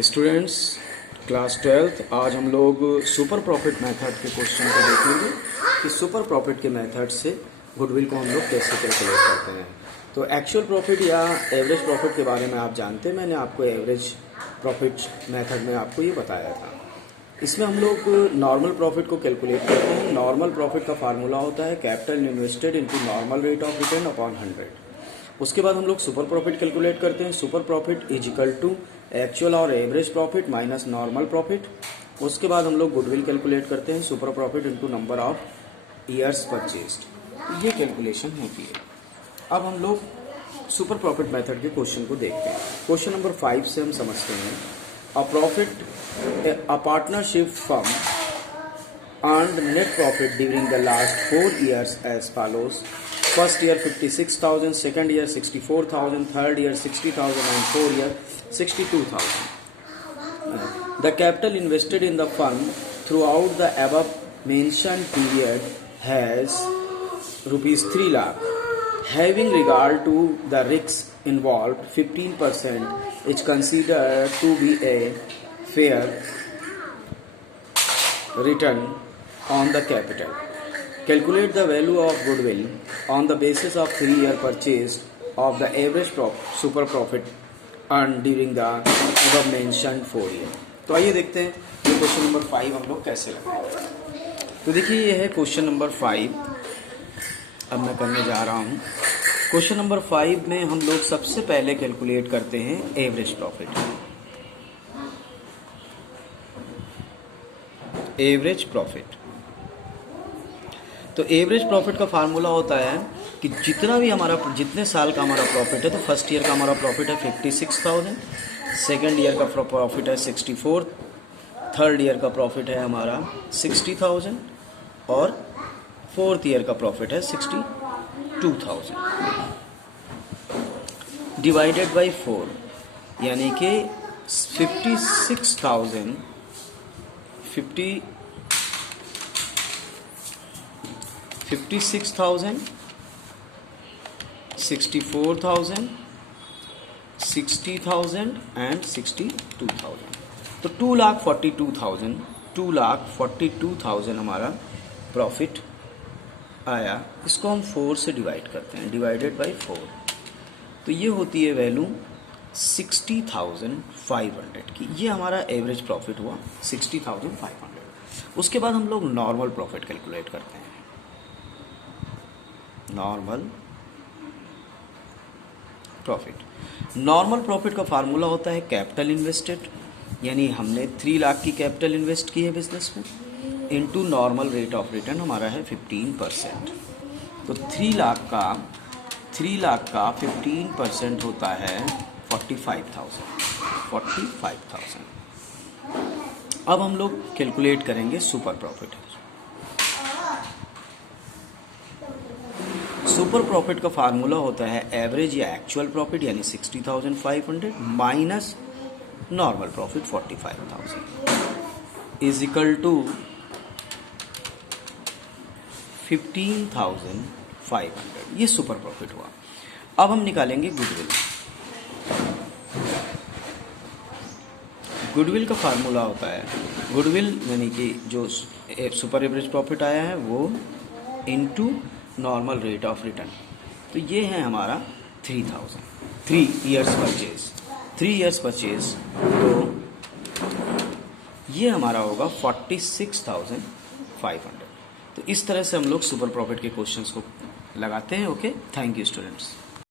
Students, class 12th आज हम लोग सुपर प्रॉफिट मेथड के क्वेश्चन को देखेंगे कि सुपर प्रॉफिट के मेथड से गुडविल को हम लोग कैसे कैलकुलेट करते हैं। तो एक्चुअल प्रॉफिट या एवरेज प्रॉफिट के बारे में आप जानते हैं, मैंने आपको एवरेज प्रॉफिट मेथड में आपको ये बताया था। इसमें हम लोग नॉर्मल प्रॉफिट को कैलकुलेट करते हैं। नॉर्मल प्रॉफिट का फार्मूला होता है capital invested into normal rate of return upon 100। उसके बाद हम लोग सुपर प्रॉफिट कैलकुलेट करते हैं। Super profit is equal to actual और average profit minus normal profit. उसके बाद हम लोग गुडविल कैलकुलेट करते हैं। Super profit into number of years purchased, ये कैलकुलेशन होती है। अब हम लोग सुपर प्रॉफिट मेथड के क्वेश्चन को देखते हैं। क्वेश्चन नंबर 5 से हम समझते हैं a partnership firm earned net profit during the last 4 years as follows. First year 56,000, second year 64,000, third year 60,000 and fourth year 62,000. The capital invested in the firm throughout the above mentioned period has rupees 3 lakh. Having regard to the risks involved, 15% is considered to be a fair return on the capital. Calculate the value of goodwill on the basis of 3-year purchase of the average super profit earned during the above mentioned 4 year. तो आइए देखते हैं ये question number 5 हम लोग कैसे लगाएंगे। तो देखिए ये है क्वेश्चन नंबर 5। अब मैं करने जा रहा हूँ। क्वेश्चन नंबर 5 में हम लोग सबसे पहले कैलकुलेट करते हैं एवरेज प्रॉफिट। एवरेज प्रॉफिट, तो एवरेज प्रॉफिट का फार्मूला होता है कि जितना भी जितने साल का हमारा प्रॉफिट है, तो फर्स्ट ईयर का हमारा प्रॉफिट है 56,000, सेकेंड ईयर का प्रॉफिट है 64, थर्ड ईयर का प्रॉफिट है हमारा 60,000 और फोर्थ ईयर का प्रॉफिट है 62,000 डिवाइडेड बाय 4, यानी कि 56,000 56,000, 64,000, 60,000 एंड 62,000। तो 2,42,000 हमारा प्रॉफिट आया। इसको हम 4 से डिवाइड करते हैं, डिवाइडेड बाय 4। तो ये होती है वैल्यू 60,500 की। ये हमारा एवरेज प्रॉफिट हुआ 60,500। उसके बाद हम लोग नॉर्मल प्रॉफिट कैलकुलेट करते हैं। नॉर्मल प्रॉफिट का फार्मूला होता है कैपिटल इन्वेस्टेड, यानी हमने 3 लाख की कैपिटल इन्वेस्ट की है बिजनेस में, into normal rate of return हमारा है 15%। तो 3 लाख का 15% होता है 45,000। अब हम लोग कैलकुलेट करेंगे सुपर प्रॉफिट। सुपर प्रॉफिट का फार्मूला होता है एवरेज या एक्चुअल प्रॉफिट यानी 60,500 minus normal profit 45,000 is equal to 15,500। ये सुपर प्रॉफिट हुआ। अब हम निकालेंगे गुडविल। गुडविल का फार्मूला होता है गुडविल यानी कि जो सुपर एवरेज प्रॉफिट आया है वो into normal rate of return. तो ये है हमारा 3,000, 3 इयर्स परचेज। तो ये हमारा होगा 46,500। तो इस तरह से हम लोग सुपर प्रॉफिट के क्वेश्चंस को लगाते हैं। Okay, thank you students.